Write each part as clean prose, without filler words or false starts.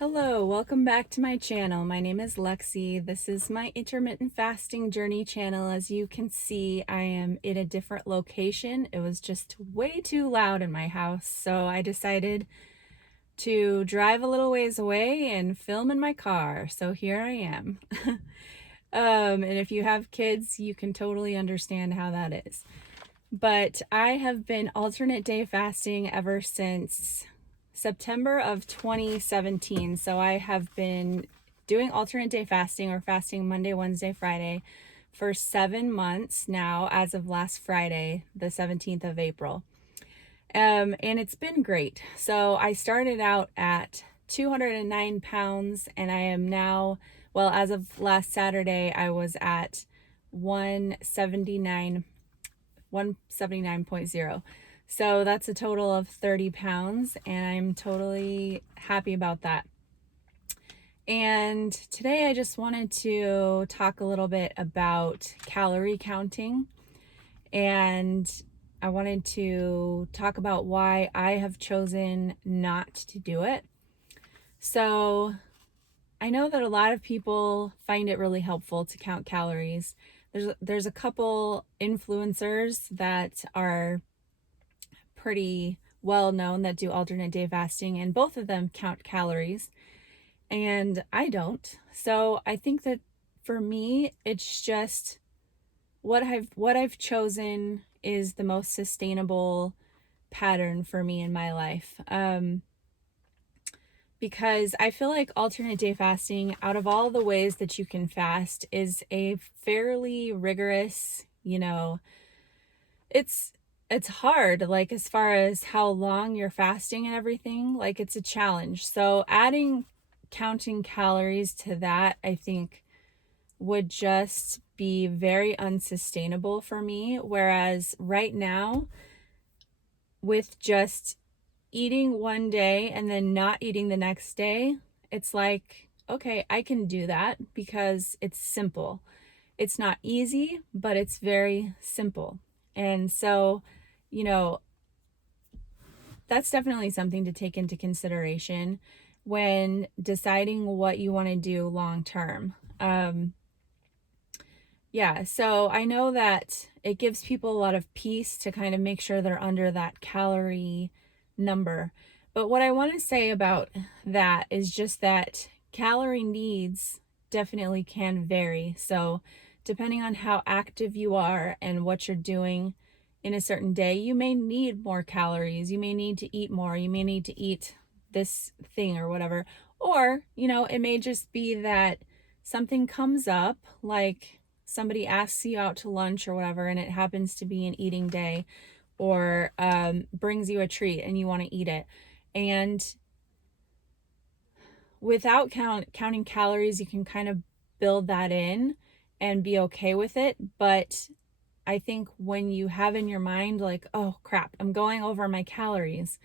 Hello, welcome back to my channel. My name is Lexi. This is my intermittent fasting journey channel. As you can see, I am in a different location. It was just way too loud in my house, so I decided to drive a little ways away and film in my car. So here I am. And if you have kids, you can totally understand how that is. But I have been alternate day fasting ever since September of 2017. So I have been doing alternate day fasting or fasting Monday, Wednesday, Friday for 7 months now, as of last Friday, the 17th of April. And it's been great. So I started out at 209 pounds and I am now, well, as of last Saturday, I was at 179.0. So that's a total of 30 pounds, and I'm totally happy about that. And today I just wanted to talk a little bit about calorie counting, and I wanted to talk about why I have chosen not to do it. So I know that a lot of people find it really helpful to count calories. There's a couple influencers that are pretty well known that do alternate day fasting, and both of them count calories, and I don't. So I think that for me, it's just what I've chosen is the most sustainable pattern for me in my life. Because I feel like alternate day fasting, out of all the ways that you can fast, is a fairly rigorous, it's hard, like as far as how long you're fasting and everything, like it's a challenge. So adding counting calories to that, I think, would just be very unsustainable for me. Whereas right now, with just eating one day and then not eating the next day, it's like, okay, I can do that because it's simple. It's not easy, but it's very simple. And so, you know, that's definitely something to take into consideration when deciding what you want to do long term. So I know that it gives people a lot of peace to kind of make sure they're under that calorie number. But what I want to say about that is just that calorie needs definitely can vary. So depending on how active you are and what you're doing in a certain day, you may need more calories. You may need to eat more. You may need to eat this thing or whatever. Or, it may just be that something comes up, like somebody asks you out to lunch or whatever, and it happens to be an eating day, or brings you a treat and you want to eat it. And without counting calories, you can kind of build that in and be okay with it. But I think when you have in your mind, like, oh crap, I'm going over my calories,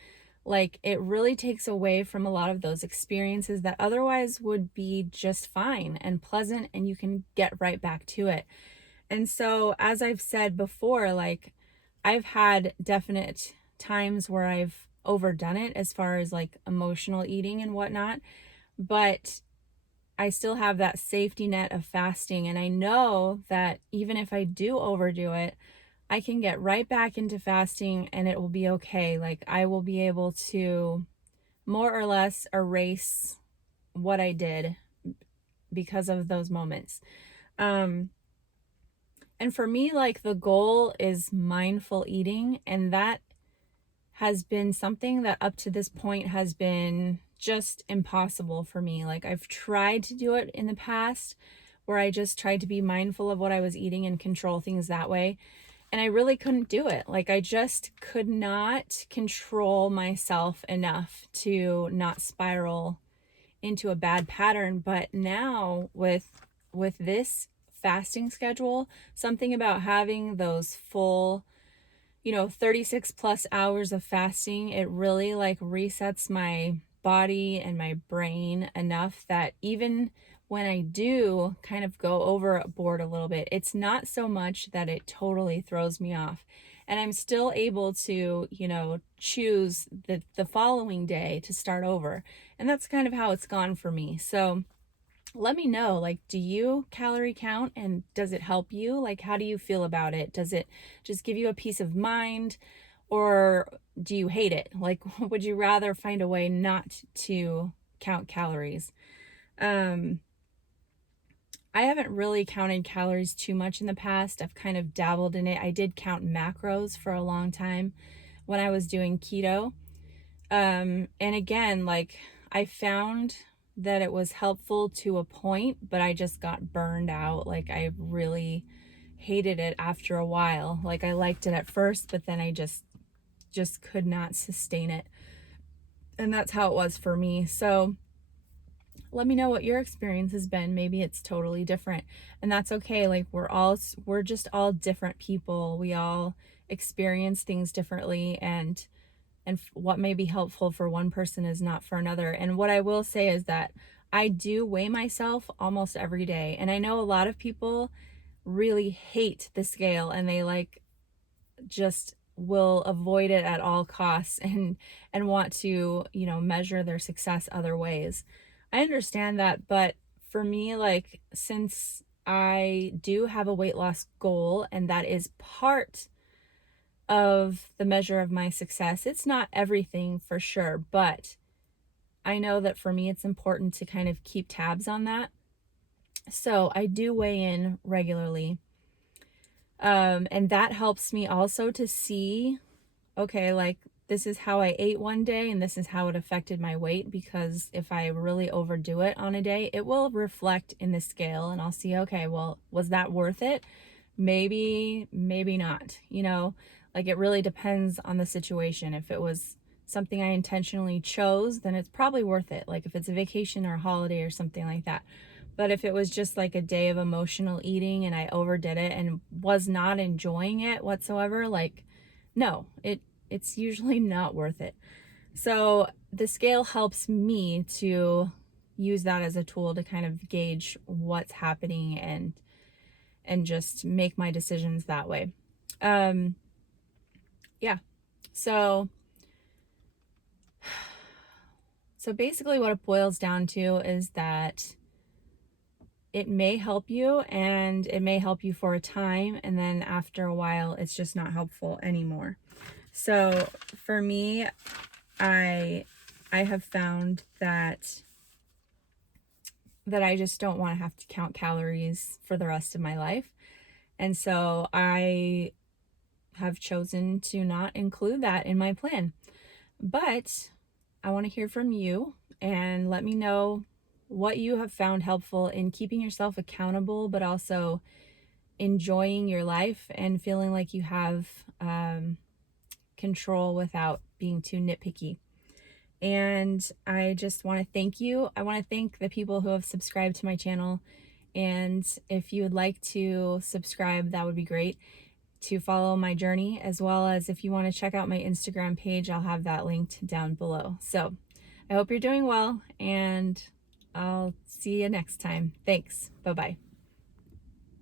like it really takes away from a lot of those experiences that otherwise would be just fine and pleasant, and you can get right back to it. And so, as I've said before, like I've had definite times where I've overdone it as far as like emotional eating and whatnot, but I still have that safety net of fasting. And I know that even if I do overdo it, I can get right back into fasting and it will be okay. Like I will be able to more or less erase what I did because of those moments. And for me, like the goal is mindful eating, and that has been something that up to this point has been just impossible for me. Like I've tried to do it in the past where I just tried to be mindful of what I was eating and control things that way. And I really couldn't do it. Like I just could not control myself enough to not spiral into a bad pattern. But now with this fasting schedule, something about having those full 36 plus hours of fasting, it really like resets my body and my brain enough that even when I do kind of go overboard a little bit, it's not so much that it totally throws me off. and I'm still able to, choose the following day to start over. And that's kind of how it's gone for me. So let me know, like, do you calorie count, and does it help you? Like, how do you feel about it? Does it just give you a peace of mind, or do you hate it? Like, would you rather find a way not to count calories? I haven't really counted calories too much in the past. I've kind of dabbled in it. I did count macros for a long time when I was doing keto. And again, like, I found that it was helpful to a point, but I just got burned out. Like, I really hated it after a while. Like, I liked it at first, but then I just could not sustain it. And that's how it was for me. So let me know what your experience has been. Maybe it's totally different, and that's okay. Like, we're just all different people. We all experience things differently, and what may be helpful for one person is not for another. And what I will say is that I do weigh myself almost every day, and I know a lot of people really hate the scale, and they like just will avoid it at all costs, and want to, measure their success other ways. I understand that, but for me, like, since I do have a weight loss goal and that is part of the measure of my success, it's not everything for sure, but I know that for me it's important to kind of keep tabs on that. So I do weigh in regularly. And that helps me also to see, okay, like, this is how I ate one day and this is how it affected my weight, because if I really overdo it on a day, it will reflect in the scale, and I'll see, okay, well, was that worth it? Maybe, maybe not, like, it really depends on the situation. If it was something I intentionally chose, then it's probably worth it. Like, if it's a vacation or a holiday or something like that. But if it was just like a day of emotional eating and I overdid it and was not enjoying it whatsoever, like, no, it's usually not worth it. So the scale helps me to use that as a tool to kind of gauge what's happening and just make my decisions that way. Yeah. So basically what it boils down to is that it may help you, and it may help you for a time, and then after a while it's just not helpful anymore. So for me, I have found that I just don't want to have to count calories for the rest of my life. And so I have chosen to not include that in my plan. But I want to hear from you, and let me know what you have found helpful in keeping yourself accountable, but also enjoying your life and feeling like you have control without being too nitpicky. And I just want to thank you. I want to thank the people who have subscribed to my channel. And if you would like to subscribe, that would be great, to follow my journey, as well as if you want to check out my Instagram page, I'll have that linked down below. So I hope you're doing well, and I'll see you next time. Thanks. Bye-bye.